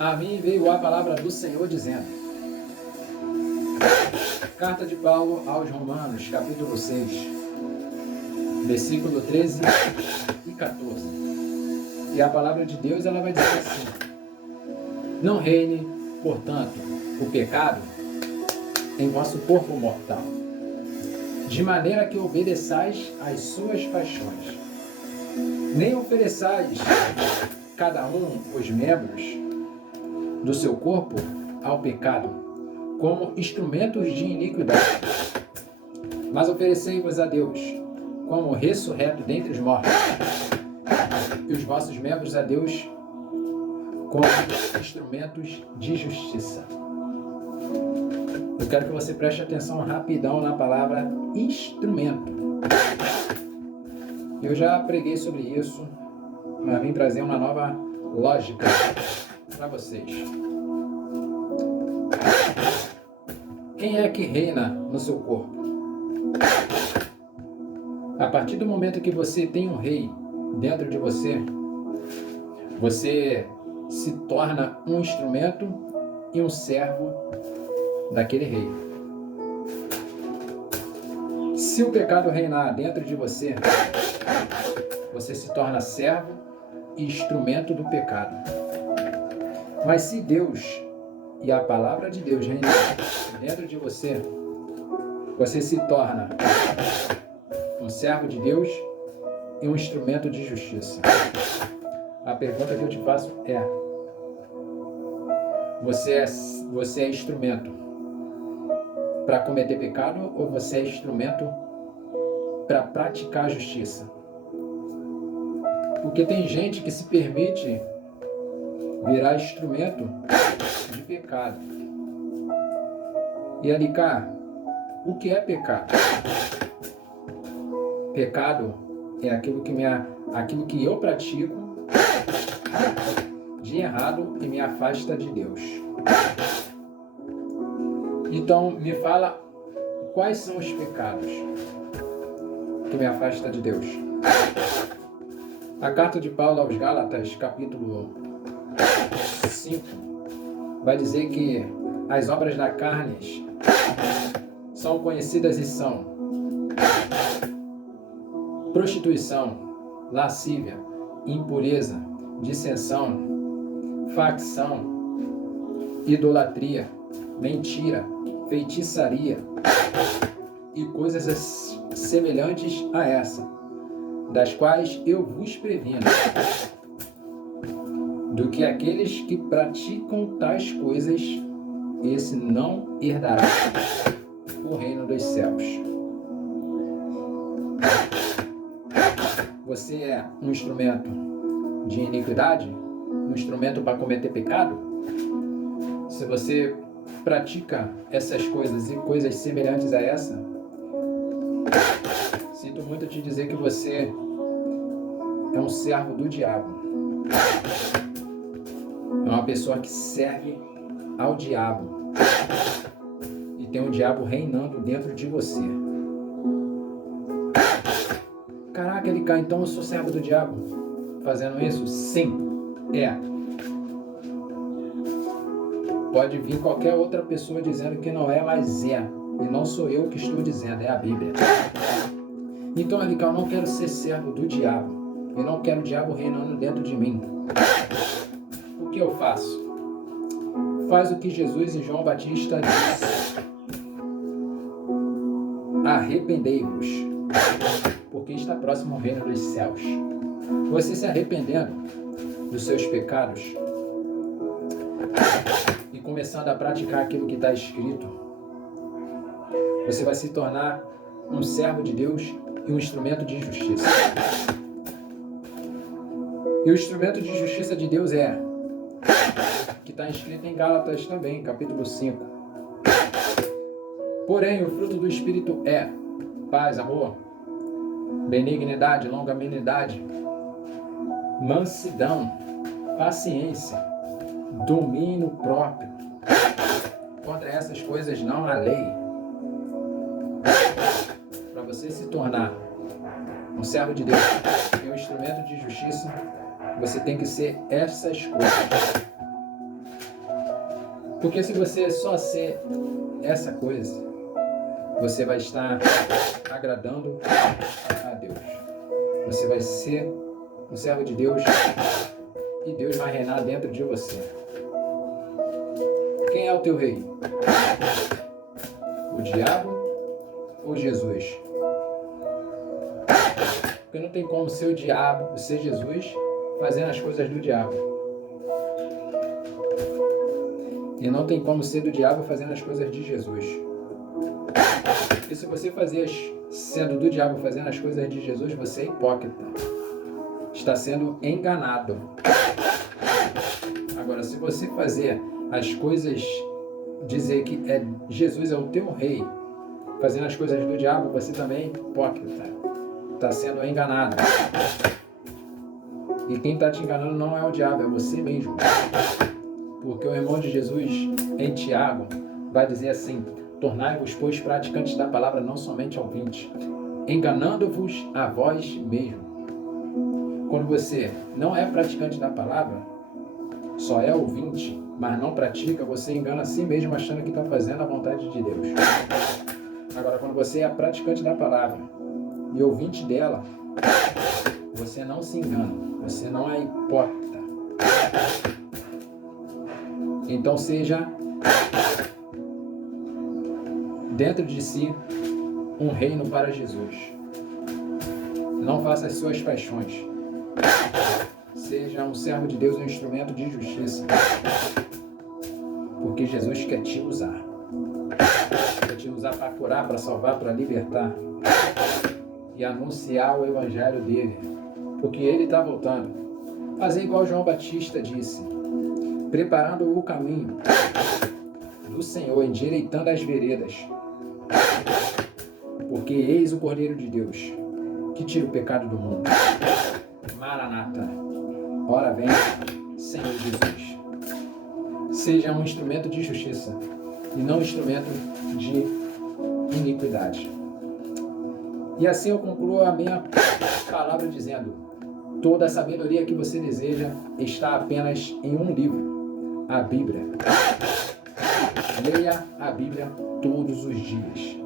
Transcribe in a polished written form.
A mim veio a palavra do Senhor dizendo. Carta de Paulo aos Romanos, capítulo 6, versículo 13 e 14. E a palavra de Deus, ela vai dizer assim: não reine, portanto, o pecado em vosso corpo mortal, de maneira que obedeçais às suas paixões. Nem ofereçais cada um os membros do seu corpo ao pecado, como instrumentos de iniquidade, mas oferecei-vos a Deus como ressurreto dentre os mortos, e os vossos membros a Deus como instrumentos de justiça. Eu quero que você preste atenção rapidão na palavra instrumento. Eu já preguei sobre isso, mas vim trazer uma nova lógica para vocês. Quem é que reina no seu corpo? A partir do momento que você tem um rei dentro de você, você se torna um instrumento e um servo daquele rei. Se o pecado reinar dentro de você, você se torna servo e instrumento do pecado. Mas se Deus e a palavra de Deus reinar dentro de você, você se torna um servo de Deus e um instrumento de justiça. A pergunta que eu te faço é: você é instrumento para cometer pecado ou você é instrumento para praticar a justiça? Porque tem gente que se permite virar instrumento de pecado. E ali, cara, o que é pecado? Pecado é aquilo que eu pratico de errado e me afasta de Deus. Então, me fala quais são os pecados que me afastam de Deus. A carta de Paulo aos Gálatas, capítulo 5, vai dizer que as obras da carne são conhecidas e são prostituição, lascívia, impureza, dissensão, facção, idolatria, mentira, feitiçaria e coisas semelhantes a essa, das quais eu vos previno, do que aqueles que praticam tais coisas, esse não herdará o reino dos céus. Você é um instrumento de iniquidade? Um instrumento para cometer pecado? Se você pratica essas coisas e coisas semelhantes a essa, sinto muito te dizer que você é um servo do diabo. É uma pessoa que serve ao diabo. E tem um diabo reinando dentro de você. Caraca, ele cai, então eu sou servo do diabo fazendo isso? Sim, é. Pode vir qualquer outra pessoa dizendo que não é, mas é. E não sou eu que estou dizendo, é a Bíblia. Então, Alicar, eu não quero ser servo do diabo. Eu não quero o diabo reinando dentro de mim. O que eu faço? Faz o que Jesus e João Batista disse. Arrependei-vos, porque está próximo o reino dos céus. Você se arrependendo dos seus pecados e começando a praticar aquilo que está escrito, você vai se tornar um servo de Deus e um instrumento de justiça. E o instrumento de justiça de Deus que está escrito em Gálatas também, capítulo 5. Porém, o fruto do Espírito é paz, amor, benignidade, longanimidade, mansidão, paciência, domínio próprio. Contra essas coisas não há lei. Para você se tornar um servo de Deus e um instrumento de justiça, você tem que ser essas coisas. Porque se você só ser essa coisa, você vai estar agradando a Deus. Você vai ser um servo de Deus e Deus vai reinar dentro de você. Quem é o teu rei? O diabo ou Jesus? Porque não tem como ser o diabo, ser Jesus, fazendo as coisas do diabo. E não tem como ser do diabo fazendo as coisas de Jesus. E se você sendo do diabo fazendo as coisas de Jesus, você é hipócrita. Está sendo enganado. Agora, se você fazer as coisas, dizer que Jesus é o teu rei, fazendo as coisas do diabo, você também é hipócrita. Está sendo enganado. E quem está te enganando não é o diabo, é você mesmo. Porque o irmão de Jesus, em Tiago, vai dizer assim: tornai-vos, pois, praticantes da palavra, não somente ouvintes, enganando-vos a vós mesmo. Quando você não é praticante da palavra, só é ouvinte, mas não pratica, você engana a si mesmo achando que está fazendo a vontade de Deus. Agora, quando você é praticante da palavra e ouvinte dela, você não se engana, você não é hipócrita. Então seja dentro de si um reino para Jesus. Não faça as suas paixões. Seja um servo de Deus, um instrumento de justiça. Porque Jesus quer te usar. Quer te usar para curar, para salvar, para libertar. E anunciar o evangelho dele. Porque ele está voltando. Fazer igual João Batista disse. Preparando o caminho do Senhor, endireitando as veredas. Porque eis o Cordeiro de Deus, que tira o pecado do mundo. Maranata. Ora vem, Senhor Jesus. Seja um instrumento de justiça e não um instrumento de iniquidade. E assim eu concluo a minha palavra dizendo: toda a sabedoria que você deseja está apenas em um livro, a Bíblia. Leia a Bíblia todos os dias.